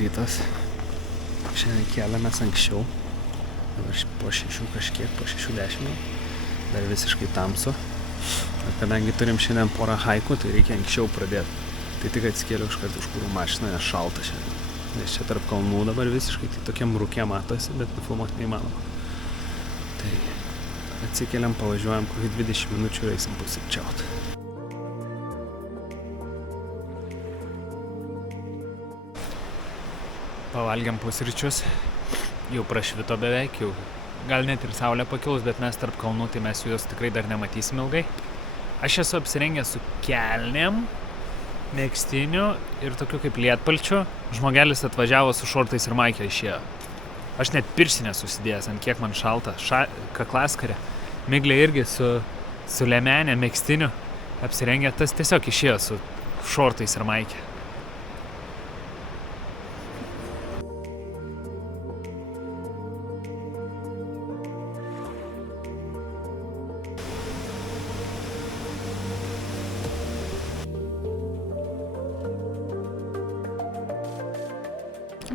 rytas. Šiandien keliamės anksčiau. Dabar po 6 kažkiek, po 6:10. Dar visiškai tamsu. Bet kadangi turim šiandien porą haikų, tai reikia anksčiau pradėti. Tai tik atsikėliau iškart užkūrų mašiną, nes šalta šiandien. Nes čia tarp kalnų dabar visiškai tai tokiam rūke matosi, bet nufilmuoti neįmanoma. Tai atsikeliam, pavažiuojam kokį 20 minučių ir eisim pusryčiauti. Pavalgiam pusryčius, jau prašvito beveik, jau gal net ir saulė pakilus, bet mes tarp kalnų, tai mes juos tikrai dar nematysim ilgai. Aš esu apsirengęs su kelnėm, megztiniu ir tokiu kaip lietpalčiu. Žmogelis atvažiavo su šortais ir maikė išėjo. Aš net pirštinę susidėjęs, ant kiek man šalta, kaklaskarė. Miglė irgi su liemenė, megztiniu apsirengė, tas tiesiog išėjo su šortais ir maikė.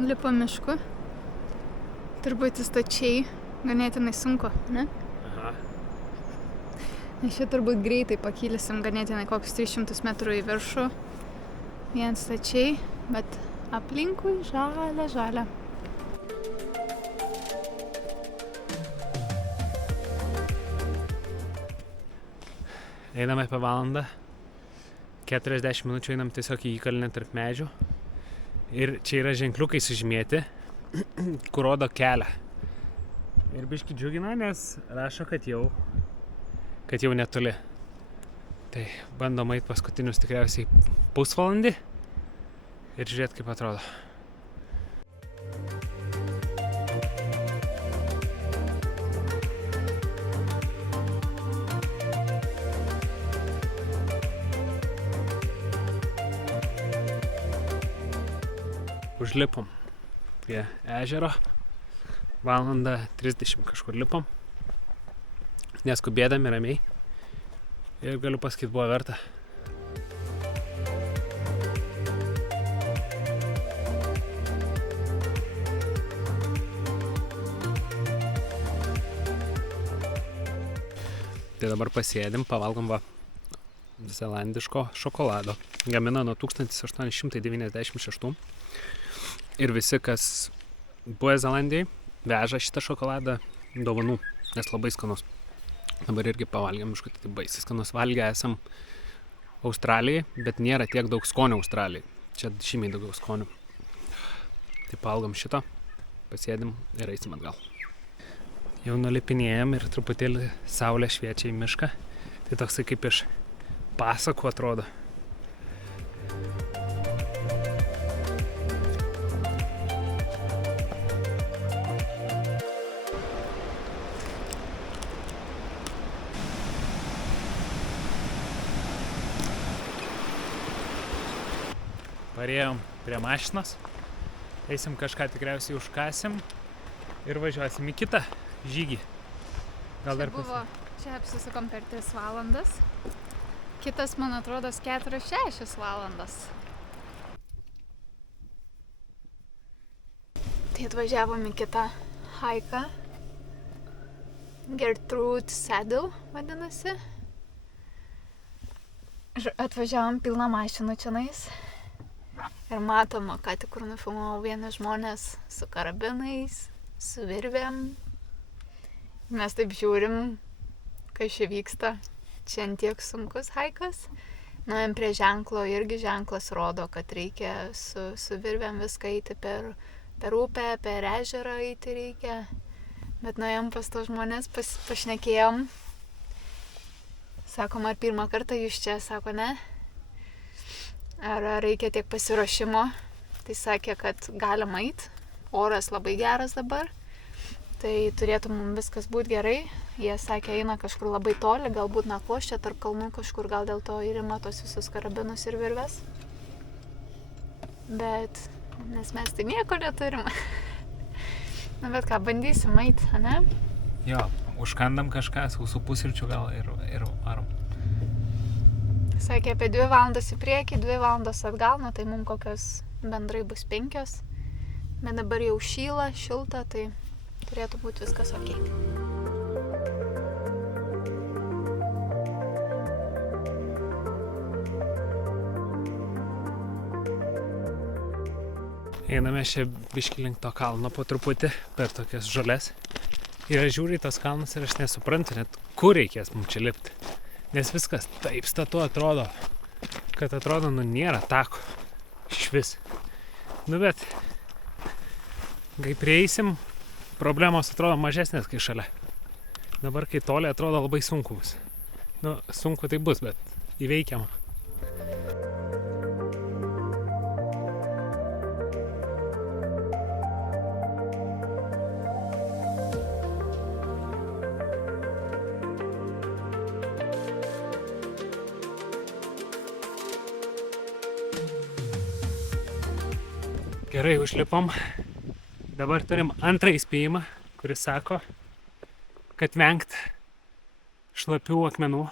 Lipo mišku. Turbūt stačiai ganėtinai sunku, ne? Aha. Nes čia turbūt greitai pakylisim ganėtinai kokius 300 metrų į viršų. Vien stačiai, bet aplinkui žalia. Einame apie valandą. 40 minučių einam tiesiog į įkalnę tarp medžių. Ir čia yra ženkliukai sužymėti, kur rodo kelią. Ir biškį džiugina, nes rašo, kad jau netoli. Tai bandom eit paskutinius tikriausiai pusvalandį ir žiūrėt, kaip atrodo. Užlipom prie ežero, 1:30 kažkur lipom, neskubėdami ramiai ir galiu pasakyti, buvo verta. Tai dabar pasėdim, pavalgom zelandiško šokolado. Gamina nuo 1896. Ir visi, kas buvo Zelandijai, veža šitą šokoladą dovanų, nes labai skanus. Dabar irgi pavalgėm, iškart tai baisiai skanus. Valgę esam Australijai, bet nėra tiek daug skonio Australijai. Čia žymiai daugiau skonių. Tai pavalgom šitą, pasėdim ir eisim atgal. Jau nulipinėjom ir truputėlį saulė šviečia į mišką. Tai toksai kaip iš pasakų atrodo. Parėjom prie mašinos, eisim kažką tikriausiai užkasim ir važiuosim į kitą žygį. Gal dar Čia apsisukom per 3 valandas, kitas, man atrodo, 4-6 valandas. Tai atvažiavom į kitą haiką, Gertrude Saddle vadinasi. Atvažiavom pilną mašinų čionais. Ir matoma, ką tik kur nufilmavau vieni žmonės su karabinais, su virvėm. Mes taip žiūrim, kas čia vyksta. Čia tiek sunkus haikas. Nuėjom prie ženklo, irgi ženklas rodo, kad reikia su virvėm viską eiti per upę, per ežerą eiti reikia. Bet nuėjom pas tos žmonės, pašnekėjom. Sakom, ar pirmą kartą jūs čia? Sako, ne. Ar reikia tiek pasiruošimo, tai sakė, kad galima eit, oras labai geras dabar, tai turėtų mums viskas būti gerai. Jie sakė, eina kažkur labai toli, galbūt nakvos čia tarp kalnų kažkur, gal dėl to ir ima tos visus karabinus ir virves. Bet, nes mes tai nieko neturim. Na bet ką, bandysim eit, ane? Jo, užkandam kažką, sausų pusryčių gal ir varom. Sakė, apie 2 valandas į priekį, 2 valandas atgal, tai mums kokios bendrai bus 5. Bet dabar jau šyla, šilta, tai turėtų būti viskas ok. Einame čia biškį link to kalno po truputį per tokias žolės. Ir aš žiūriu į tos kalnus ir aš nesuprantu net, kur reikės mums čia lipti. Nes viskas taip statu atrodo, kad atrodo, nėra tako. Išvis. Bet, kai prieisim, problemos atrodo mažesnės, kai šalia. Dabar, kai toliai atrodo labai sunku bus. Sunku tai bus, bet įveikiama. Gerai, užlipom. Dabar turim antrą įspėjimą, kuris sako, kad vengt šlapių akmenų.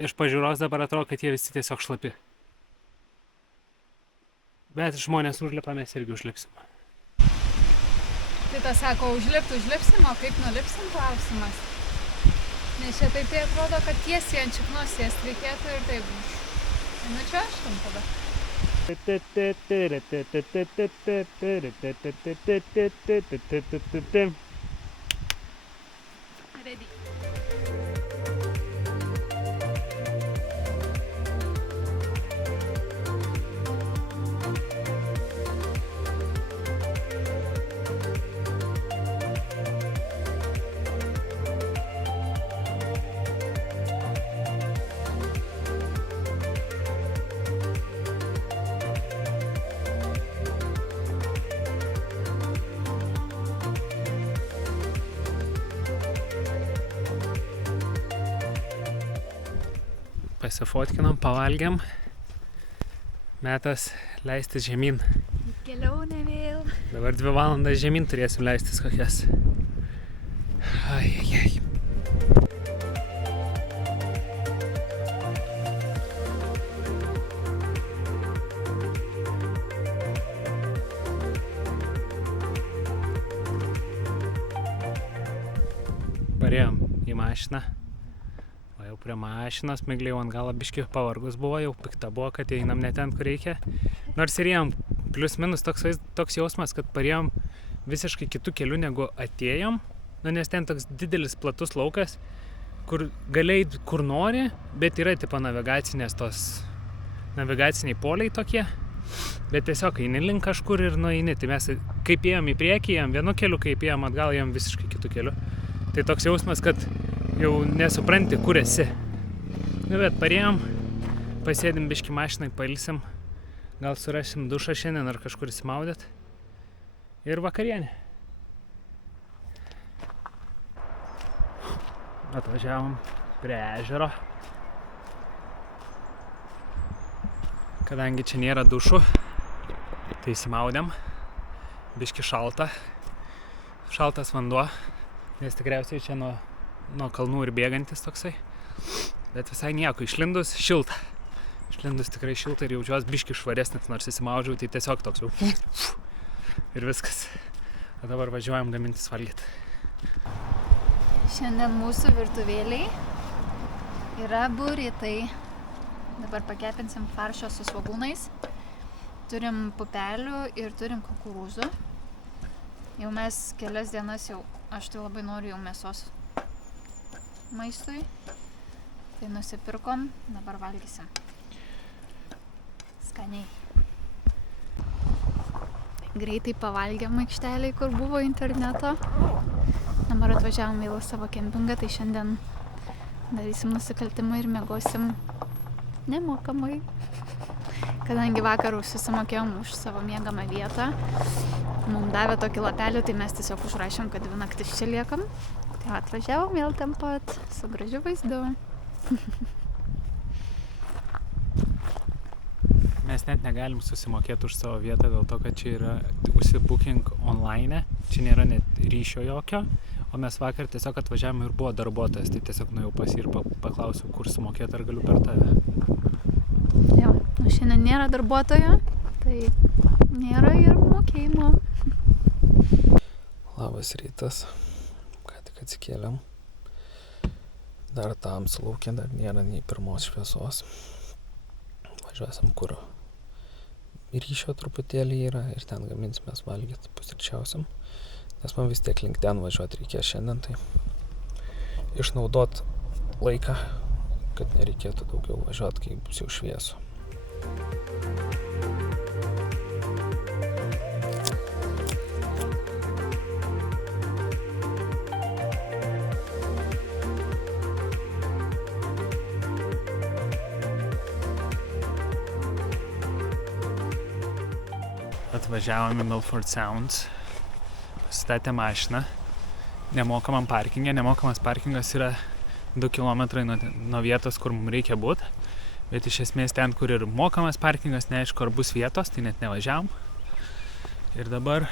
Iš pažiūros dabar atrodo, kad jie visi tiesiog šlapi. Bet žmonės užlipa, mes irgi užlipsim. Tai tas sako, užlipsim, o kaip nulipsim klausimas. Nes čia taip tai atrodo, kad tiesiai ant šiknos sėst reikėtų ir taip. Nu čia aštum tada. Ready. Pasifotkinam, pavalgiam. Metas leistis žemyn. Kelionė vėl. Dabar 2 valandas žemyn turėsim leistis kokias. Ai. Parėjom į mašiną. O jau prie mašinos, Miglė jau ant galo biškį pavargus buvo, jau pikta buvo, kad einam ne ten, kur reikia. Nors ir ėjom plius minus toks jausmas, kad parėjom visiškai kitų kelių negu atėjom. Nes ten toks didelis platus laukas, kur gali eit kur nori, bet yra tipo navigaciniai poliai tokie. Bet tiesiog eini link kažkur ir nueini. Tai mes kaip ėjom į priekį, ėjom vienu keliu, kaip ėjom atgal, ėjom visiškai kitų kelių. Tai toks jausmas, kad jau nesupranti, kur esi. Bet parėjom, pasėdim biškį mašinai, pailsim, gal surasim dušą šiandien ar kažkur įsimaudėt. Ir vakarienė. Atvažiavom prie ežero. Kadangi čia nėra dušų, tai įsimaudėm. Biškį šalta. Šaltas vanduo, nes tikriausiai čia nuo kalnų ir bėgantis toksai. Bet visai nieko, išlindus šilta. Išlindus tikrai šilta ir jaučiuos biškį švaresnis, nors įsimaudžiau, tai tiesiog toks jau ir viskas. O dabar važiuojam gamintis valgyti. Šiandien mūsų virtuvėliai yra buritai. Dabar pakepinsim faršą su svogūnais. Turim pupelių ir turim kukurūzų. Jau mes kelias dienas aš tai labai noriu jau mėsos maistui. Tai nusipirkom, dabar valgysim. Skaniai. Greitai pavalgėm aikšteliai, kur buvo interneto. Dabar atvažiavom vėl savo kempingą, tai šiandien darysim nusikaltimą ir miegosim nemokamai. Kadangi vakar susimokėjom už savo miegamą vietą, mums davė tokį lapelį, tai mes tiesiog užrašėm, kad 2 naktis čia liekam. Tai atvažiavom vėl ten pat, su gražiu vaizdu. Mes net negalim susimokėti už savo vietą dėl to, kad čia yra užsibooking online, čia nėra net ryšio jokio, o mes vakar tiesiog atvažiavom ir buvo darbuotojas, tai tiesiog nuėjau pas jį ir paklausiau, kur sumokėti, ar galiu per tave. Jo, šiandien nėra darbuotojo, tai nėra ir mokėjimo. Labas rytas. Ką tik atsikėlėm. Dar tamsu laukia, dar nėra nei pirmos šviesos. Važiuosim, kur ryšio truputėlį yra ir ten gaminsimės valgyti, pusryčiausim. Nes man vis tiek link ten važiuoti reikės šiandien, tai išnaudot laiką, kad nereikėtų daugiau važiuoti, kai bus jau šviesu. Atvažiavom į Milford Sounds, pasistatė mašiną, nemokamam parkinge. Nemokamas parkingas yra 2 kilometrai nuo vietos, kur mums reikia būti. Bet iš esmės ten, kur ir mokamas parkingas, neaišku, ar bus vietos, tai net nevažiavom. Ir dabar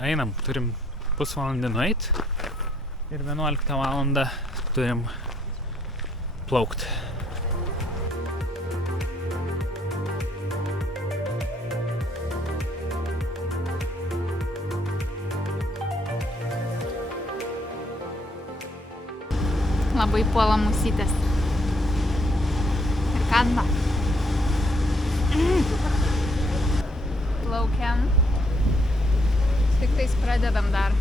einam, turim pusvalandį nueit ir 11 valandą turim plaukt. Labai puola musytės. Ir kanda. Plaukiam. Tik tais pradedam dar.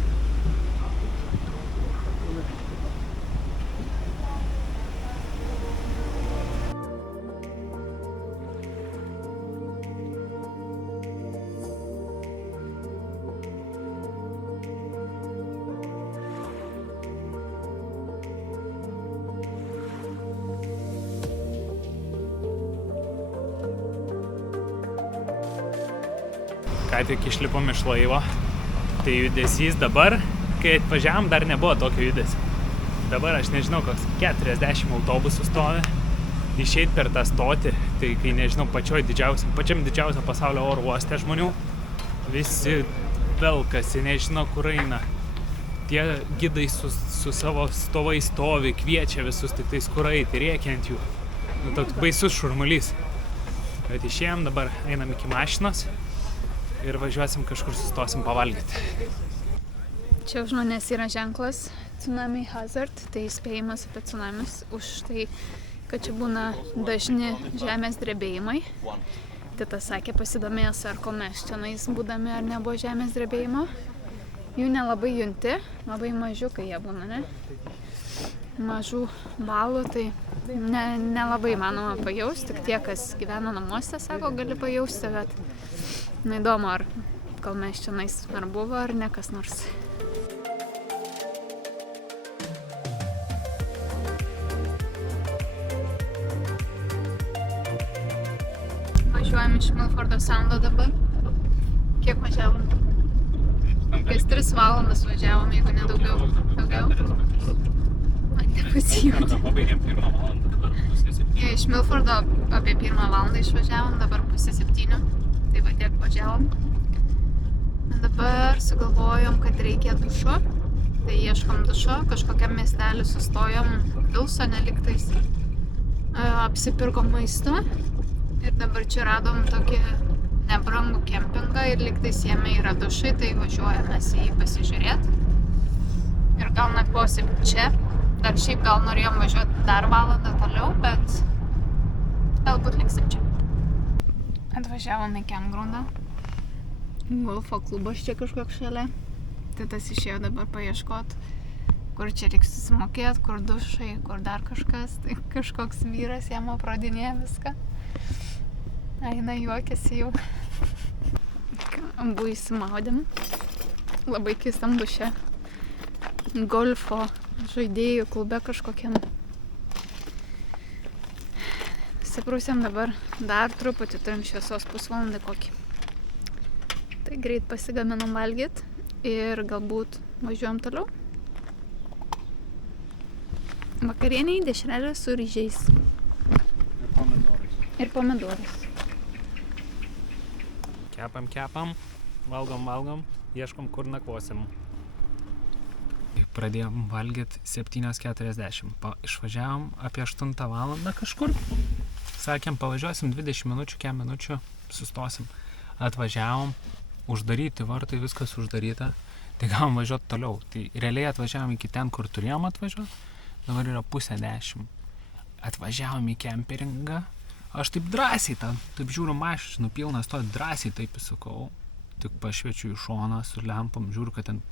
Ką tik išlipom iš laivo, tai judesys dabar, kai atvažiavom, dar nebuvo tokio judesio. Dabar aš nežinau, koks 40 autobusų stovi, išeit per tą stotį, tai kai nežinau, pačiam didžiausiam pasaulio oro uoste žmonių, visi velkasi, nežinau, kur eina. Tie gidai su savo stovais stovi, kviečia visus, tik tais kur eiti, rėkia ant jų. Toks baisus šurmulys. Bet išėjom, dabar einam iki mašinos. Ir važiuosim kažkur, sustosim pavalgyti. Čia už manęs yra ženklas Tsunami Hazard, tai įspėjimas apie tsunamis už tai, kad čia būna dažni žemės drebėjimai. Titas sakė, pasidomėjęs, ar ko mes čionais būdami, ar nebuvo žemės drebėjimo. Jų nelabai junti, labai mažiukai jie būna, ne? Mažų balų, tai nelabai manoma pajausti, tik tie, kas gyvena namuose, sako, gali pajausti, bet neįdomu, ar kol mes čionais ar buvo, ar ne kas nors. Važiuojam iš Milfordo Soundo dabar. Kiek važiavom? Kokias 3 valandas važiavom, jeigu ne daugiau. Man nepasijuto. Iš Milfordo apie 1 valandą išvažiavom, dabar 6:30. Tai va tiek važiavom. Dabar sugalvojom, kad reikia dušo. Tai ieškom dušo, kažkokiam miestelį sustojom, Vilsone lygtais. Apsipirkom maisto. Ir dabar čia radom tokį nebrangų kempingą ir lygtais jame yra dušai, tai važiuojame į jį pasižiūrėti. Ir gal nakvosim čia. Dar šiaip gal norėjom važiuoti dar valandą toliau, bet galbūt liksim čia. Atvažiavom į Kemgrundą. Golfo klubas čia kažkoks šalia. Tai tas išėjo dabar paieškot, kur čia reiks susimokėti, kur dušai, kur dar kažkas. Tai kažkoks vyras jam aprodinėja viską. Eina juokiasi jau. Abu įsimaudėm. Labai keistam duše. Golfo žaidėjų klube kažkokiam. Siprūsiam dabar dar truputį, turim šviesos pusvalandį kokį. Tai greit pasigaminam valgyt ir galbūt važiuojam toliau. Vakarieniai dešrelė su ryžiais. Ir pomidorais. Kepam, valgom, ieškom, kur nakvosim. Pradėjom valgyti 7:40. Išvažiavom apie 8 valandą kažkur. Sakėm, pavažiuosim 20 minučių, kiek minučių sustosim. Atvažiavom, uždaryti vartai, viskas uždaryta. tai galim važiuoti toliau. Tai realiai atvažiavom iki ten, kur turėjom atvažiuoti, dabar yra 9:30. Atvažiavom į kemperingą, aš taip drąsiai taip žiūriu mašiną, pilnas to drąsiai taip įsukau, tik pašviečiu į šoną su lempom, žiūriu, kad ten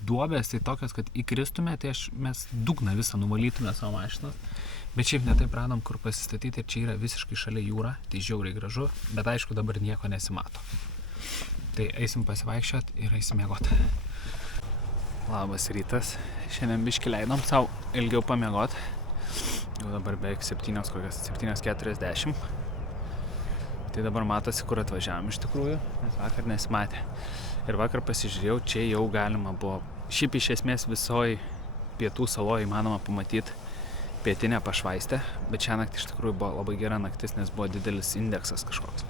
duobės, tai tokios, kad įkristume, tai mes dugną visą nuvalytume savo mašinas, bet šiaip netaip radom, kur pasistatyti ir čia yra visiškai šalia jūra, tai žiauriai gražu, bet aišku dabar nieko nesimato. Tai eisim pasivaikščiot ir eisim miegoti. Labas rytas, šiandien biškį leidom savo ilgiau pamiegot, jau dabar beveik 7:40. Tai dabar matosi, kur atvažiavom iš tikrųjų, nes vakar nesimatė. Ir vakar pasižiūrėjau, čia jau galima buvo, šiaip iš esmės visoj pietų saloje įmanoma pamatyti pietinę pašvaistę, bet šią naktį iš tikrųjų buvo labai gera naktis, nes buvo didelis indeksas kažkoks.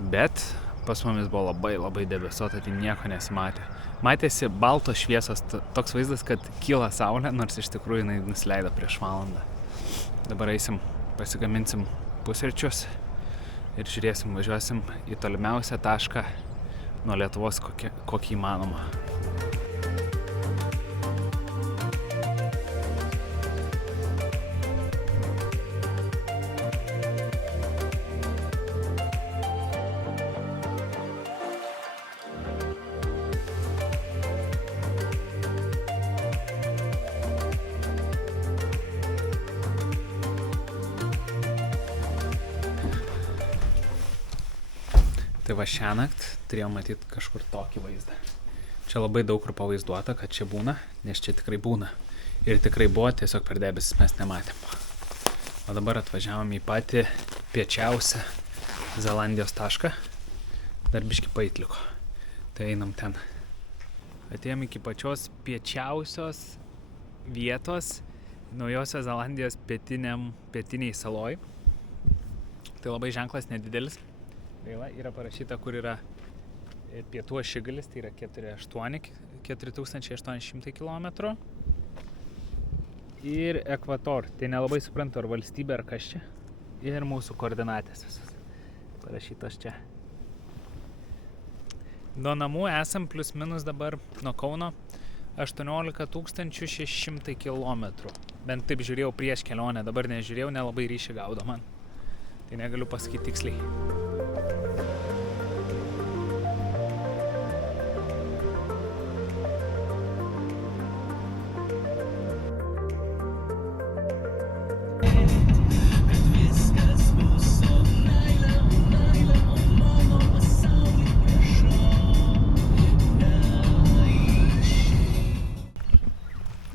Bet pas mumis buvo labai debesuota, tai nieko nesimatė. Matėsi baltos šviesos, toks vaizdas, kad kyla saulė, nors iš tikrųjų jinai nusileido prieš valandą. Dabar eisim, pasigaminsim pusryčius ir žiūrėsim, važiuosim į tolimiausią tašką nuo Lietuvos, kokį įmanoma. Tai va šiąnakt turėjau matyti kažkur tokį vaizdą. Čia labai daug kur pavaizduota, kad čia būna, nes čia tikrai būna. Ir tikrai buvo, tiesiog per debesis mes nematėm. O dabar atvažiavom į patį piečiausią Zelandijos tašką. Dar biškį paitliko. Tai einam ten. Atėjom iki pačios piečiausios vietos Naujosios Zelandijos pietiniai saloj. Tai labai ženklas nedidelis. Gaila, yra parašyta, kur yra pietų ašigalis, tai yra 4800 km. Ir ekvator, tai nelabai suprantu, ar valstybė, ar kas čia. Ir mūsų koordinatės visos parašytos čia. Nuo namų esam plius minus dabar nuo Kauno 18600 km. Bent taip žiūrėjau prieš kelionę, dabar nežiūrėjau, nelabai ryšį gaudo man. Tai negaliu pasakyti tiksliai.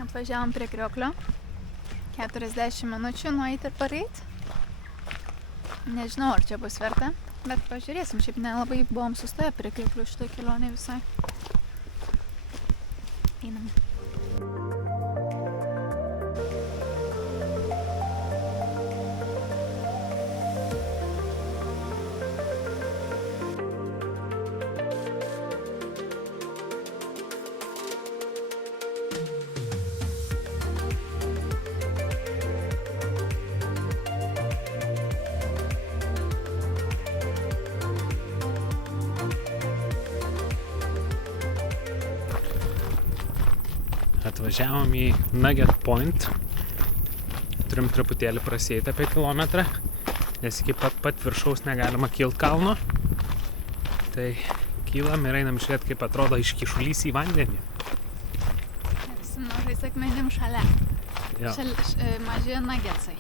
Atvažiavom prie Krioklio. 40 minučių nueiti ir pareit. Nežinau, ar čia bus verta, bet pažiūrėsim. Šiaip nelabai buvom sustoję prie Krioklio šitoj kelionė visai. Einam. Atvažiavom į Nugget Point. Turim truputėlį prasieiti apie kilometrą, nes iki pat viršaus negalima kilt kalno. Tai kylam ir einam žiūrėti, kaip atrodo iškišulys į vandenį. Su mažais akmenim šalia. Maži nugetsai.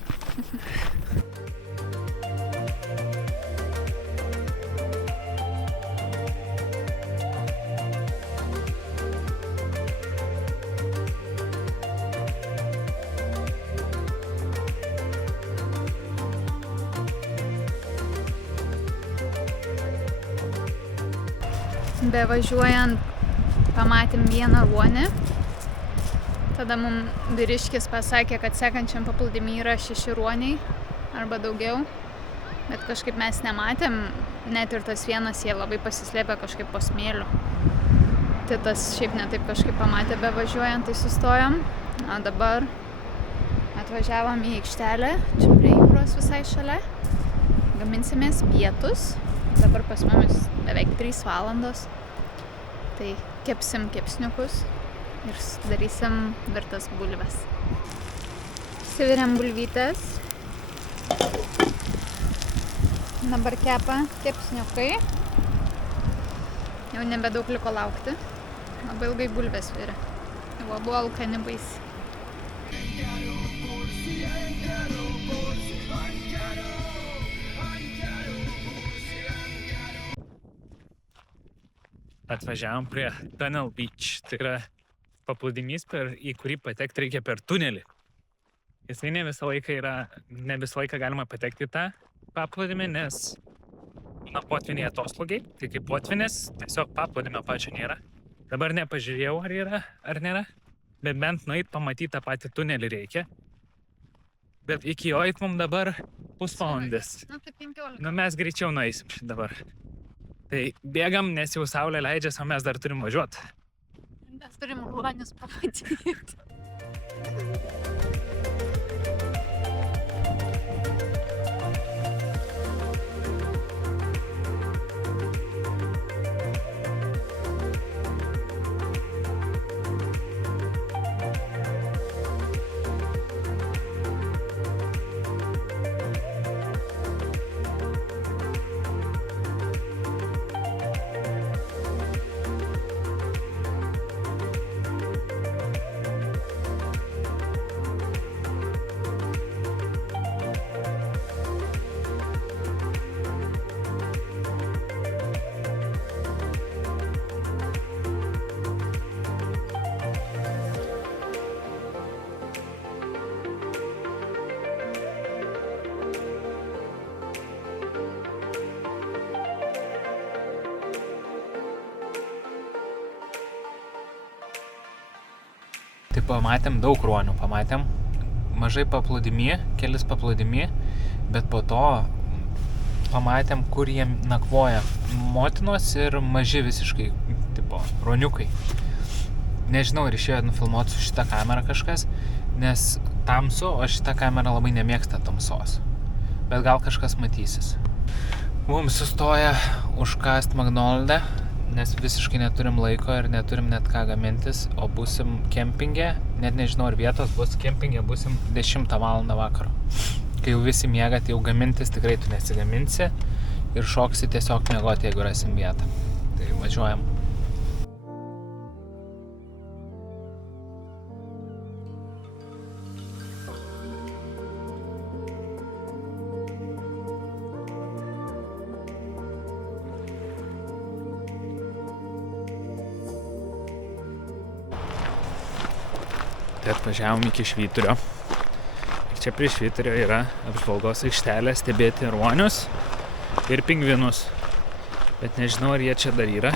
Bevažiuojant pamatėm vieną ruonį. Tada mums vyriškis pasakė, kad sekančiam paplūdimy yra 6 ruoniai arba daugiau. Bet kažkaip mes nematėm, net ir tas vienas jie labai pasislėpė kažkaip po smėliu. Tai tas šiaip netaip kažkaip pamatė bevažiuojant, tai sustojom. O dabar atvažiavom į aikštelę, čia prie jūros visai šalia. Gaminsimės pietus. Dabar pas mumis beveik 3 valandos. Tai kepsim kepsniukus ir darysim virtas bulves. Siviriam bulvytes. Dabar kepa kepsniukai. Jau nebedaug liko laukti. Labai ilgai bulvės viria. Jau buvo alkani baisi. Atvažiavom prie Tunnel Beach. Tai yra paplūdimys, į kurį patekti reikia per tunelį. Jisai ne visą laiką galima patekti į tą paplūdimį, nes potviniai atoslūgiai. Tai kaip potvinis, tiesiog paplūdimio pačio nėra. Dabar nepažiūrėjau, ar yra, ar nėra. Bet bent nueit pamatyti tą patį tunelį reikia. Bet iki jo eit mums dabar pusvalandis. Tai 15. Mes greičiau nueisim dabar. Tai bėgam, nes jau saulė leidžias, o mes dar turim važiuoti. Mes turim ruonius pamatyti. Tai pamatėm daug ruonių, mažai paplūdimy, kelis paplūdimy, bet po to pamatėm, kur jie nakvoja motinos ir maži visiškai, ruoniukai. Nežinau, ar išėjo nufilmuoti su šitą kamerą kažkas, nes tamsu, o šitą kamerą labai nemėgsta tamsos. Bet gal kažkas matysis. Mums sustoja užkast Magnoldą, nes visiškai neturim laiko ir neturim net ką gamintis, o būsim kempinge, net nežinau, ar vietos bus kempinge, būsim 10 valandą vakaro. Kai jau visi miega, tai jau gamintis tikrai tu nesigaminsi ir šoksi tiesiog miegoti, jeigu rasim vietą. Tai važiuojam. Tai atvažiavom iki Švyturio. Ir čia prie Švyturio yra apžvalgos aikštelė stebėti ruonius ir pingvinus. Bet nežinau, ar jie čia dar yra.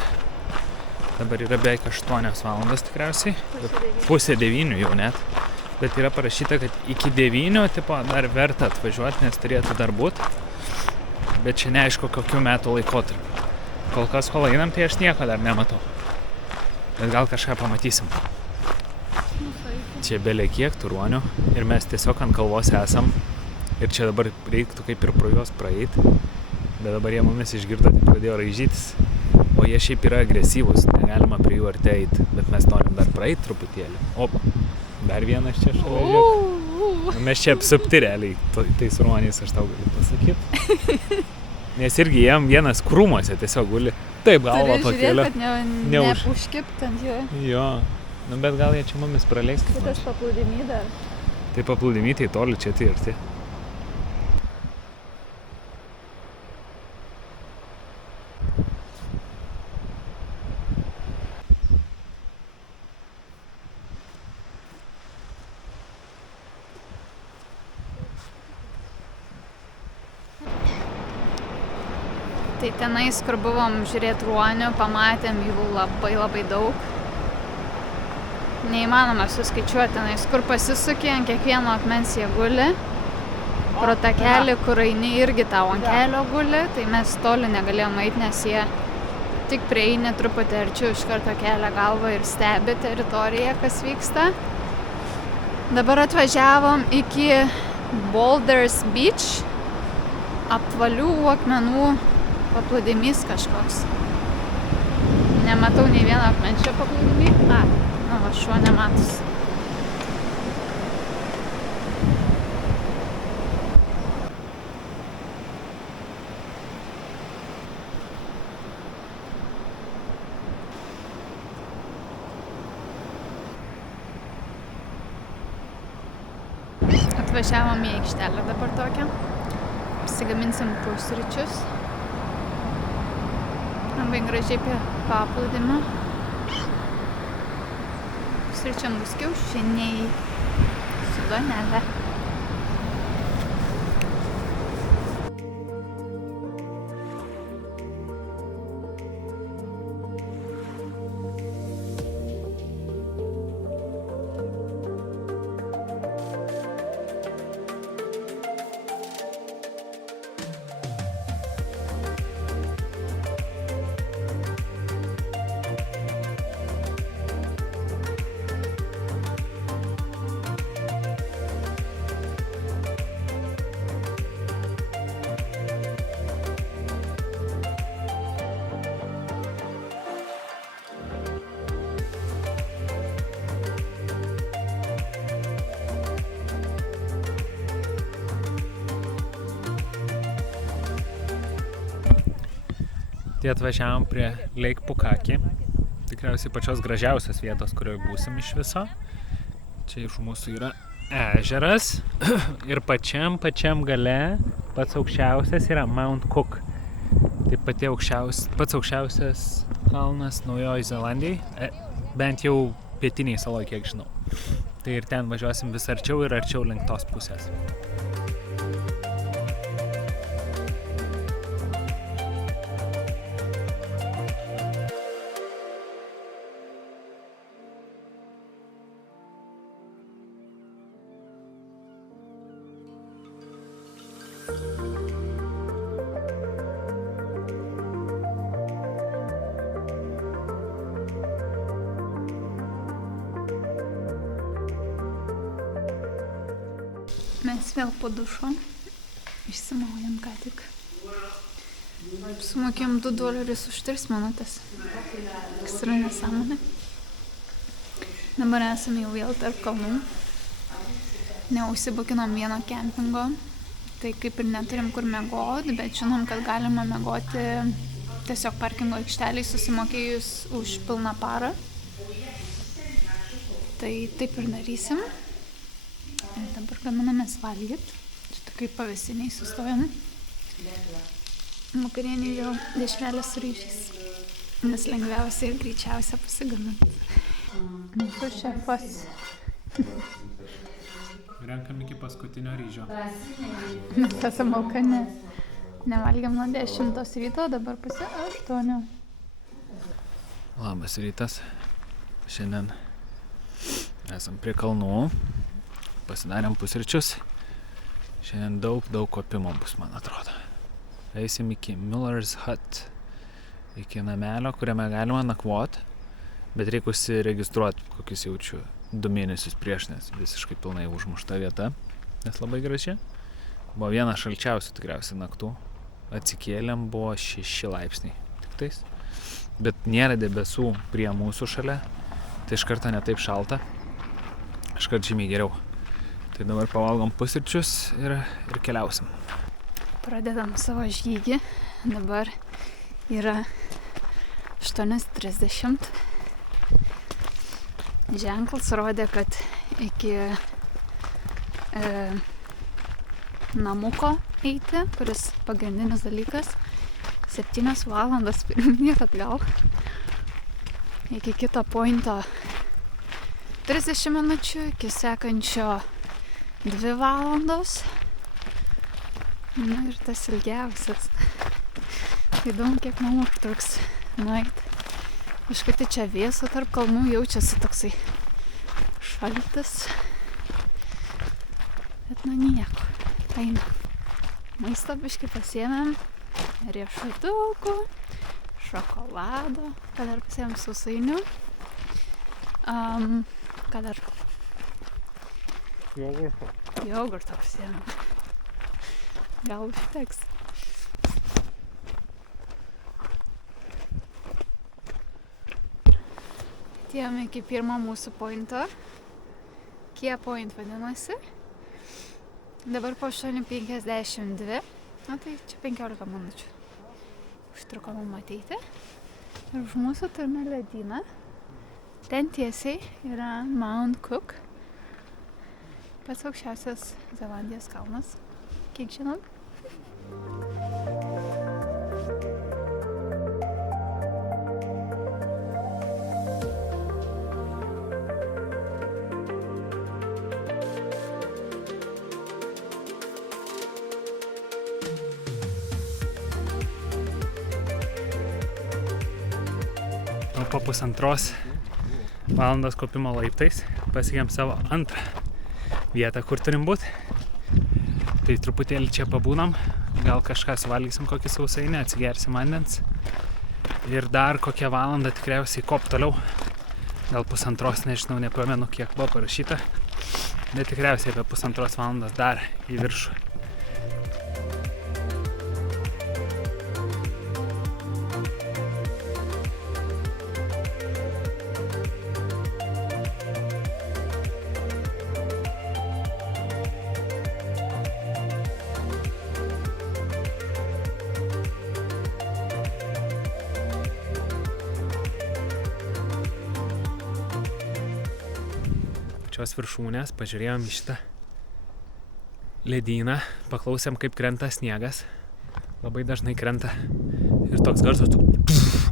Dabar yra beveik 8 valandos tikriausiai. Pusė 9 jau net. Bet yra parašyta, kad iki 9 dar verta atvažiuoti, nes turėtų dar būt. Bet čia neaišku, kokiu metų laikotarpiu. Kol kas, kol einam, tai aš nieko dar nematau. Bet gal kažką pamatysim. Čia belė kiek tų ruonių ir mes tiesiog ant kalvos esam. Ir čia dabar reiktų kaip ir pro juos praeiti. Bet dabar jie mumis išgirdo, tai pradėjo raižytis. O jie šiaip yra agresyvūs, negalima prie jų arti eiti. Bet mes norim dar praeiti truputėlį. Opa, dar vienas čia šalia. Mes čia apsupti realiai tais ruoniais, aš tau galiu pasakyti. Nes irgi jiem vienas krūmuose tiesiog guli. Taip, galva pakėlė. Turi žiūrėt, kad neužkipt ant jo. Jo. Nu, bet gal jie čia mumis praleis. Kitas paplūdimy dar. Tai paplūdimy, tai toli, čia tai arti. Tai tenais, kur buvom žiūrėti ruonių, pamatėm jų labai daug. Neįmanoma suskaičiuoti tenais, kur pasisuki, ant kiekvieno akmens jie guli. Pro takelį, kur eini, irgi tau ant kelio guli, tai mes toli negalėjom eiti, nes jie tik prieini truputį arčiau, iš karto kelia galvą ir stebi teritoriją, kas vyksta. Dabar atvažiavom iki Boulders Beach, apvalių akmenų paplūdimys kažkoks. Nematau nei vieno akmenčio paplūdimy. Na, va, šuo nematus. Atvažiavom į aikštelę dabar tokią. Pasigaminsim pusryčius. Labai gražiai prie paplūdimio. Pusryčiam bus kiaušiniai su duonele. Tai atvažiavom prie Lake Pukaki, tikriausiai pačios gražiausios vietos, kurioje būsim iš viso. Čia iš mūsų yra ežeras ir pačiam gale pats aukščiausias yra Mount Cook. Tai pats aukščiausias kalnas Naujoji Zelandijai, bent jau pietiniai saloj, kiek žinau. Tai ir ten važiuosim vis arčiau ir arčiau link tos pusės. Mes vėl po dušo išsimaujam ką tik. Sumokėjom $2 už 3 minutės. Kas yra nesąmonė. Dabar esame jau vėl tarp kalnų. Neužsibukinom vieno kempingo. Tai kaip ir neturim kur miegoti, bet žinom, kad galima miegoti tiesiog parkingo aikšteliai susimokėjus už pilną parą. Tai taip ir darysim. Ir dabar gaminamės valgyt. Čia tokiai pavėsiniai sustojam. Vakarienį vėl dešrelės su ryžiais. Nes lengviausia ir greičiausia pasigaminti. Mūsų šefas. Renkam iki paskutinio ryžio. Mes esam alkani. Nevalgiam nuo 10 ryto, dabar pusė 8. Labas rytas. Šiandien esam prie kalnų. Pasidarėm pusryčius. Šiandien daug kopimo bus, man atrodo. Eisim iki Miller's Hut. Iki namelio, kuriame galima nakvot. Bet reikia užsiregistruoti, kokius jaučiu 2 mėnesius prieš, nes visiškai pilnai užmušta vieta. Nes labai graži. Buvo viena šalčiausių tikriausiai naktų. Atsikėlėm, buvo 6 laipsniai. Tik tais. Bet nėra debesų prie mūsų šalia. Tai iš karto ne taip šalta. Iškart žymiai geriau. Tai dabar pavalgom pusryčius ir keliausim. Pradedam savo žygį. Dabar yra 8:30. Ženklas rodė, kad iki namuko eiti, kuris pagrindinis dalykas, 7 valandas pirmyn ir atgal. Iki kito pointo 30 minučių, iki sekančio 2 valandos. Na ir tas ilgiausias. Įdomu, kiek man užtruks nueiti. Kažkaip čia vėsu tarp kalnų, jaučiasi toksai šaltis. Bet nu nieko. Eina. Maisto biškį pasiėmėm. Riešutukų, šokolado. Ką dar pasiėmėm sausainių. Ką dar? Jogurto pasiėmėm. Gal užteks. Atėjome iki pirmo mūsų pointo. Kia Point vadinasi. Dabar po 8:52. Na tai čia 15 minučių. Užtruko mum ateiti. Ir už mūsų turime ledyną. Ten tiesiai yra Mount Cook. Pats aukščiausias Zelandijos kalnas. Kiek žinom? Po 1,5 valandos kopimo laiptais pasiekėm savo antrą vietą, kur turim būti. Tai truputėlį čia pabūnam, gal kažką suvalgysim, kokį sausainį, atsigersim vandens. Ir dar kokią valandą tikriausiai kop toliau. Gal 1,5, nežinau, nepamenu, kiek buvo parašyta. Bet tikriausiai apie 1,5 valandos dar į viršų. Šios viršūnės, pažiūrėjom į šitą ledyną, paklausėm, kaip krenta sniegas. Labai dažnai krenta ir toks garsas,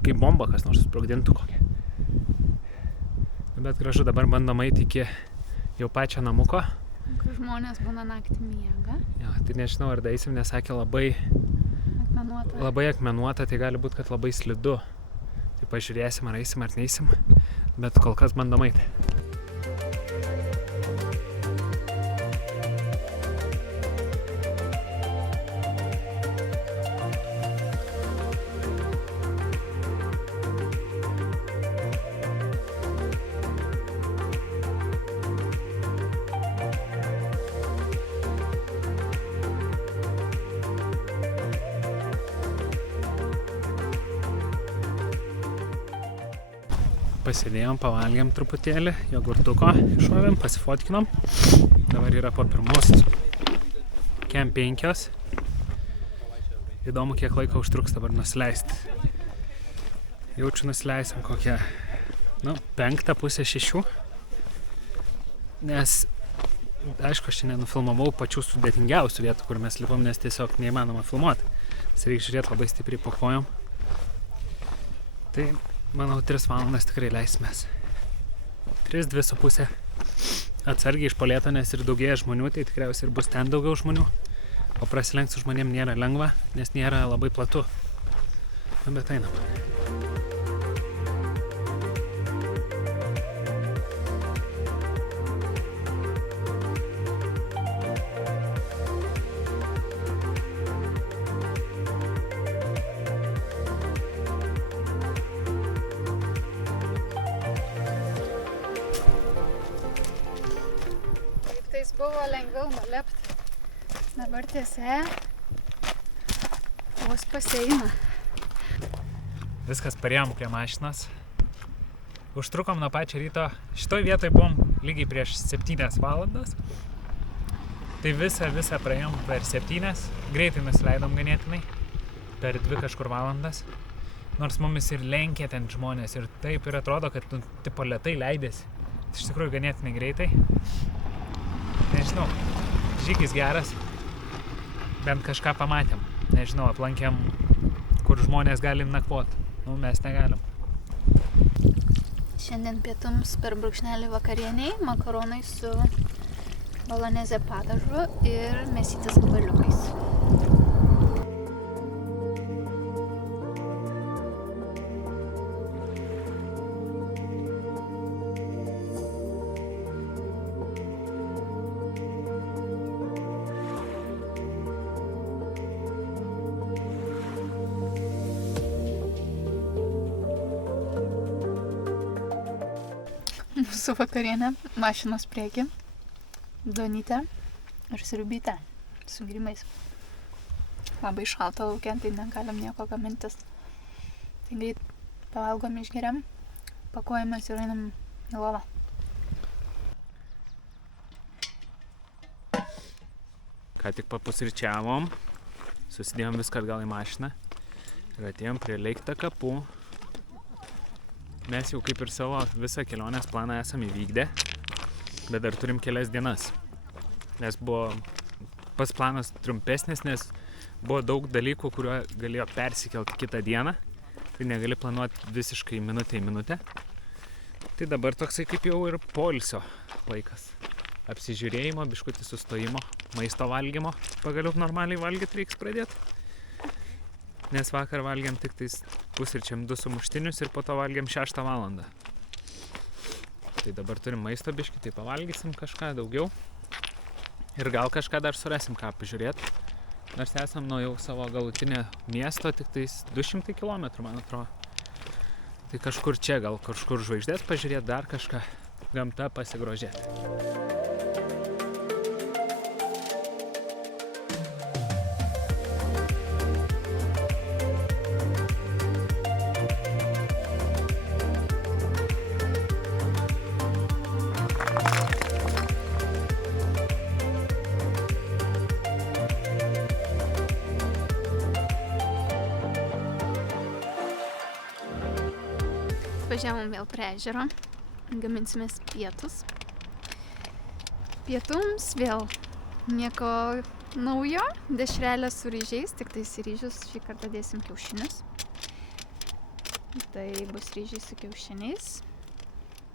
kaip bomba kas nors sprogdintų kokią. Bet gražu, dabar bandom eiti iki jau pačio namuko. Kur žmonės būna naktį miega. Jo, tai nežinau, ar daisim, nes sakė labai akmenuota, tai gali būti, kad labai slidu. Tai pažiūrėsim, ar eisim, ar neisim, bet kol kas bandom eiti. Pasėdėjom, pavalgėm truputėlį, jogurtuko iššovėm, pasifotkinom. Dabar yra po pirmos kem 5. Įdomu, kiek laiko užtruks dabar nusileisti. Jaučiu nusileisim kokią, 5, pusę 6. Nes, aišku, aš nenufilmavau pačių sudėtingiausių vietų, kur mes lipom, nes tiesiog neįmanoma filmuoti. Reikia žiūrėti labai stipriai po kojom. Tai manau, 3 valandas tikrai leisimės. 3, 2,5. Atsargiai iš polėto, nes ir daugėja žmonių, tai tikriausiai ir bus ten daugiau žmonių. O prasilenkti su žmonėm nėra lengva, nes nėra labai platu. Bet einam. Buvo lengviau nulipti. Dabar tiesiai vos paseina. Viskas, parėjom prie mašinos. Užtrukom nuo pačio ryto. Šitoj vietoj buvom lygiai prieš 7 valandas. Tai visą praėjom per 7. Greitai nusileidom ganėtinai. Per 2 kažkur valandas. Nors mumis ir lenkė ten žmonės. Ir taip ir atrodo, kad tipo lėtai leidėsi. Iš tikrųjų ganėtinai greitai. Nežinau, žygis geras, bent kažką pamatėm. Nežinau, aplankėm, kur žmonės gali nakvoti. Mes negalim. Šiandien pietums per brūkšnelį vakarieniai, makaronai su boloneze padažu ir mėsytės gabaliukais. Mūsų vakarienė, mašinos priekį, duonytė ir sriubytė su grimais. Labai šalta laukia, tai negalim nieko gamintis. Taigi pavalgom, išgeriam pakuojamės ir einam į lovą. Ką tik papusryčiavom, susidėjom viską atgal į mašiną ir atėjom prie Leikta kapų. Mes jau kaip ir savo visą kelionės planą esam įvykdę, bet dar turim kelias dienas. Nes buvo pats planas trumpesnis, nes buvo daug dalykų, kurio galėjo persikelti kitą dieną. Tai negali planuoti visiškai minutę į minutę. Tai dabar toksai kaip jau ir poilsio laikas. Apsižiūrėjimo, biškutį sustojimo, maisto valgymo. Pagaliau normaliai valgyti reiks pradėti. Nes vakar valgėm tik tais pusryčiam 2 sumuštinius ir po to valgėm 6 valandą. Tai dabar turim maisto biškį, tai pavalgysim kažką daugiau. Ir gal kažką dar surasim, ką pažiūrėti. Nors esam nuo jau savo galutinio miesto, tik tais 200 km, man atrodo. Tai kažkur čia, gal kažkur žvaigždės pažiūrėti, dar kažką gamta pasigrožėti. Važiavom vėl prie ežero, gaminsimės pietus. Pietums vėl nieko naujo, dešrelės su ryžiais, tik tais į ryžius šį kartą dėsim kiaušinius. Tai bus ryžiai su kiaušiniais.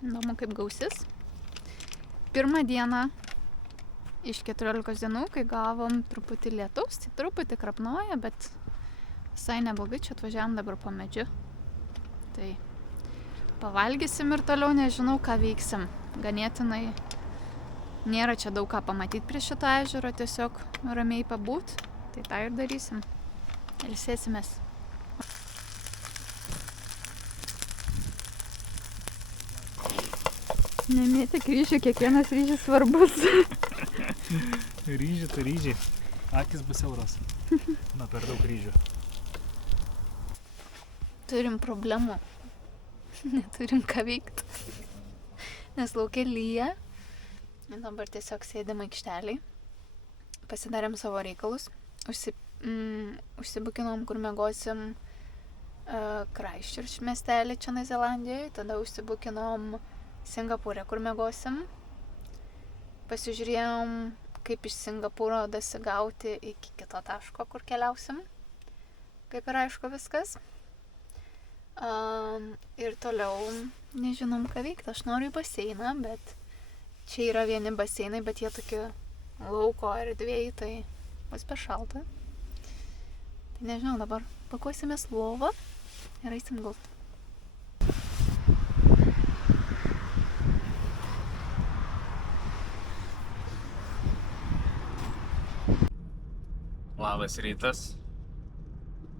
Įdomu kaip gausis. Pirmą dieną iš 14 dienų, kai gavom truputį lietaus, tai truputį krapnoja, bet visai neblogai, čia atvažiavom dabar po medžiu. Tai pavalgysim ir toliau nežinau, ką veiksim. Ganėtinai nėra čia daug ką pamatyti prie šito ežero, tiesiog ramiai pabūt. Tai tą ir darysim. Ilsėsimės. Nemėtik ryžių, kiekvienas ryžis svarbus. Ryžiai, tai ryžiai. Akis bus siauros. Na, per daug ryžių. Turim problemų. Neturim ką veikti. Nes laukia lyja. Dabar tiesiog sėdėm aikšteliai. Pasidarėm savo reikalus. Užsibukinom, kur miegosim Christchurch miestelį čia Naujojoje Zelandijoje. Tada užsibukinom Singapūre, kur miegosim. Pasižiūrėjom, kaip iš Singapūro dasigauti iki kito taško, kur keliausim. Kaip ir aišku viskas. Ir toliau nežinom, ką veikti. Aš noriu į baseiną, bet čia yra vieni baseinai, bet jie tokie lauko erdvėjai, tai bus per šalta. Tai nežinau, dabar pakuosimės lovą ir eisim gult. Labas rytas.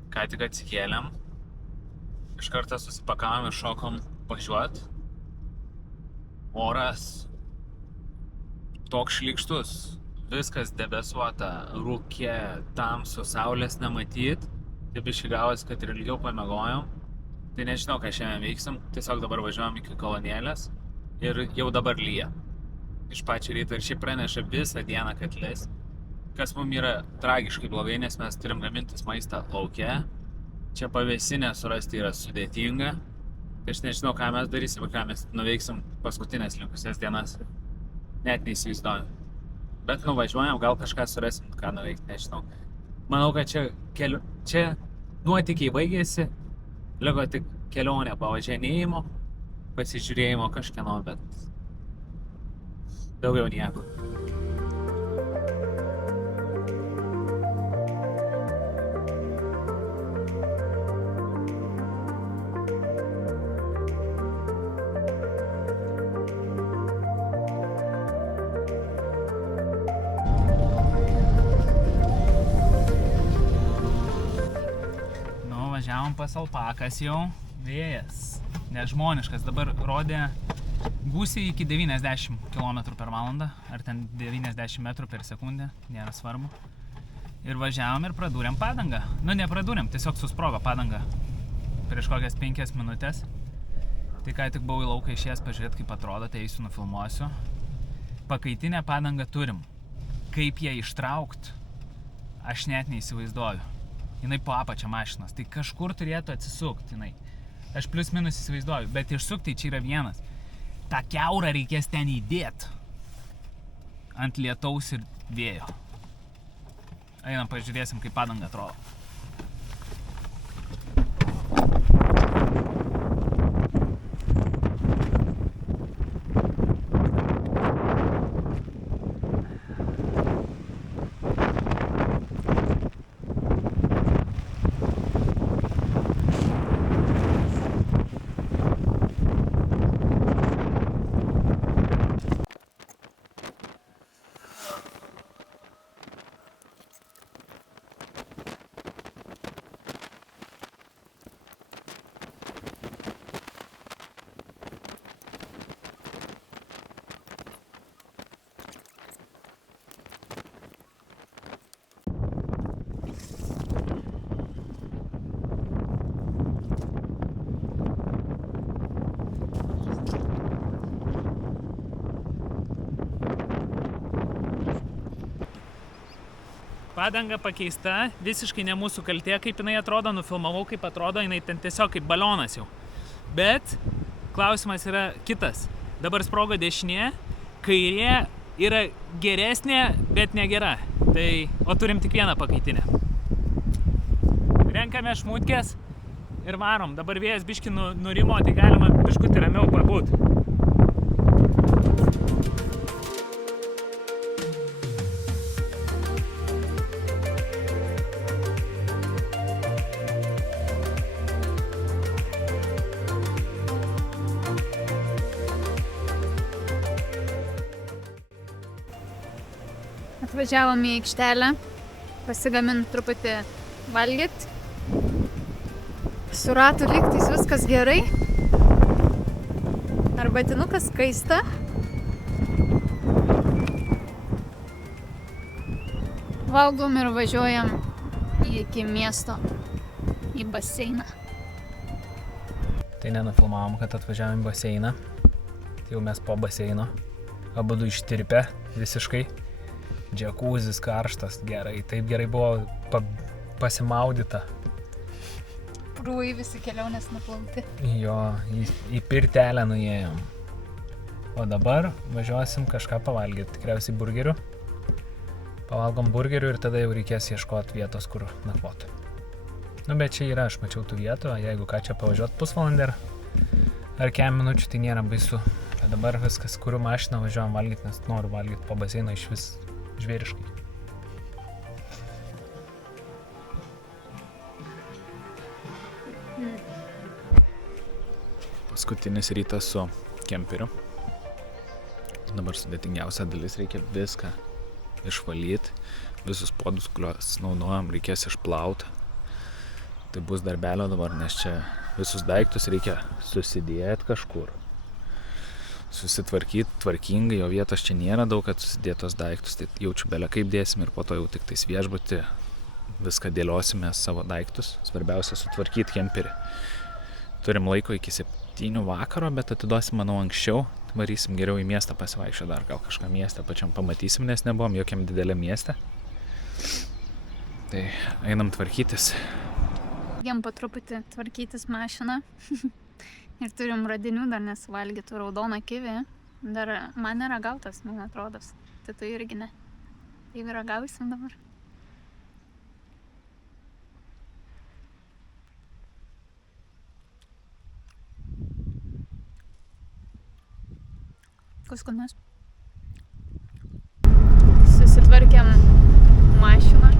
Ką tik atsikėlėm. Iš karto susipakavom ir šokom važiuot. Oras toks šlykštus. Viskas debesuota, rūke, tamsu, saulės nematyt. Taip išgavęs, kad ir ilgiau pamiegojom. Tai nežinau, ką šiandien veiksim. Tiesiog dabar važiuojam iki kolonėlės ir jau dabar lyja. Iš pačio ryto ir šiaip praneša visą dieną, kad lis. Kas mums yra tragiškai blogai, nes mes turim gamintis maistą lauke. Čia pavėsinę surasti yra sudėtinga. Tai aš nežinau, ką mes darysim ir ką mes nuveiksim paskutinės likusias dienas. Net neįsivaizduoju. Bet nuvažiuojam, gal kažką surasim, ką nuveikti, nežinau. Manau, kad čia nuotykiai baigėsi. Liko tik kelionė pavažinėjimo, pasižiūrėjimo kažkieno, bet daugiau nieko. Važiavom pas alpakas jau, vėjas, nežmoniškas, dabar rodė gūsiai iki 90 km per valandą, ar ten 90 metrų per sekundę, nėra svarbu. Ir važiavom ir pradūrėm padangą. Nu, nepradūrėm, tiesiog susprogo padanga prieš kokias 5 minutės. Tai ką tik buvau į lauką išėjęs pažiūrėti, kaip atrodo, tai eisiu nufilmuosiu. Pakaitinę padangą turim. Kaip ją ištraukt, aš net neįsivaizduoju. Jinai po apačią mašinos, tai kažkur turėtų atsisukti jinai. Aš plius minus įsivaizduoju, bet išsukti čia yra vienas. Ta kiaurą reikės ten įdėti ant lietaus ir vėjo. Einam, pažiūrėsim, kaip padanga atrodo. Padanga pakeista, visiškai ne mūsų kaltė, kaip jinai atrodo, nufilmavau, kaip atrodo, jinai ten tiesiog kaip balionas jau. Bet klausimas yra kitas. Dabar sprogo dešinė, kairė yra geresnė, bet negera. Tai, o turim tik vieną pakaitinę. Renkame šmutkės ir varom. Dabar vėjas biškį nurimo, tai galima biškutį ramiau pabūt. Atvažiavom į aikštelę, pasigamint truputį valgyt. Su ratu lygtais viskas gerai. Arbatinukas kaista. Valgom ir važiuojam iki miesto, į baseiną. Tai nenufilmavom, kad atvažiavom į baseiną. Tai jau mes po baseino. Abudu ištirpę visiškai. Džekuzis karštas, gerai. Taip gerai buvo pasimaudyta. Prūai visi kelionės nuplauti. Jo, į pirtelę nuėjom. O dabar važiuosim kažką pavalgyti. Tikriausiai burgerių. Pavalgom burgerių ir tada jau reikės ieškoti vietos, kur nakvoti. Nu, bet čia yra, aš mačiau tų vietų, jeigu ką čia pavažiuot pusvalandį ar kem minučių, tai nėra baisu. Tai dabar viskas, kuriu mašiną važiuojam valgyti, nes noriu valgyti po baseino iš vis žvėriškai. Paskutinis rytas su kemperiu. Dabar sudėtingiausia dalis, reikia viską išvalyti. Visus podus, kuriuos naudojam, reikės išplauti. Tai bus darbelio dabar, nes čia visus daiktus reikia susidėti kažkur. Susitvarkyti tvarkingai, jo vietos čia nėra daug, kad susidėtos daiktus, tai jaučiu belę kaip dėsim ir po to jau tik tais viešbutį viską dėliosime savo daiktus. Svarbiausia sutvarkyti kemperį. Turim laiko iki 7 vakaro, bet atiduosim, manau, anksčiau. Varysim geriau į miestą pasivaikščioti dar, gal kažką miestą pačiam pamatysim, nes nebuvom jokiam dideliam mieste. Tai einam tvarkytis. Jiem po truputį tvarkytis mašiną. Ir turim radinių dar nesuvalgytų, raudoną kivį. Dar man neragautas, man atrodos. Tai tu irgi ne. Tai ragausim dabar. Kuskunas. Susitvarkėm mašiną.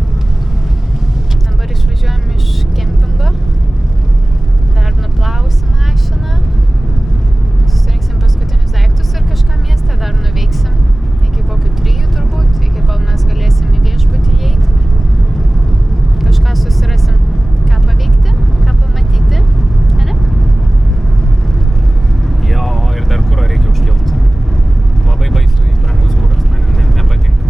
Dabar išvažiuojam iš kempingo. Dar nuplausim mašiną. Susirinksim paskutinius daiktus ir kažką mieste dar nuveiksim. Iki kokių 3 turbūt, iki kol mes galėsim į viešbutį įeiti. Kažką susirasim, ką paveikti, ką pamatyti. Ane? Jo, ir dar kuro reikia užpilti. Labai baisu į brangus kuras, man nepatinka.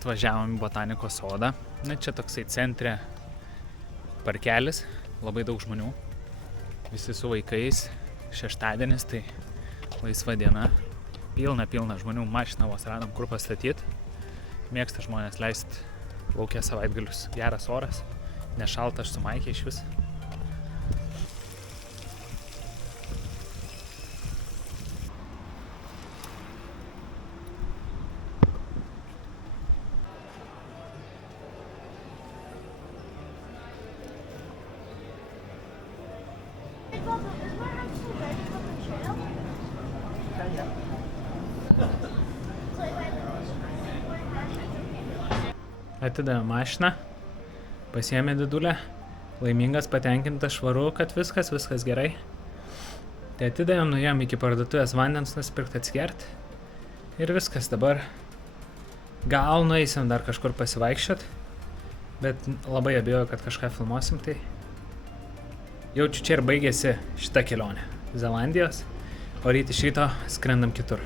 Atvažiavom į botanikos sodą. Na, čia toksai centre parkelis, labai daug žmonių. Visi su vaikais. Šeštadienis, tai laisva diena. Pilna žmonių, mašiną vos radom kur pastatyti. Mėgsta žmonės leisti lauke savaitgalius. Geras oras, nešalta, aš su Maikė iš vis. Atidavė mašiną, pasiėmė didulę, laimingas, patenkintas, švaru, kad viskas gerai. Tai atidavėm, nuėjom iki parduotuvės vandens nusipirkti atsigert ir viskas, dabar gal nueisim dar kažkur pasivaikščiot, bet labai abejoju, kad kažką filmuosim, tai jaučiu, čia ir baigėsi šita kelionė Zelandijos, o ryt iš ryto skrendam kitur.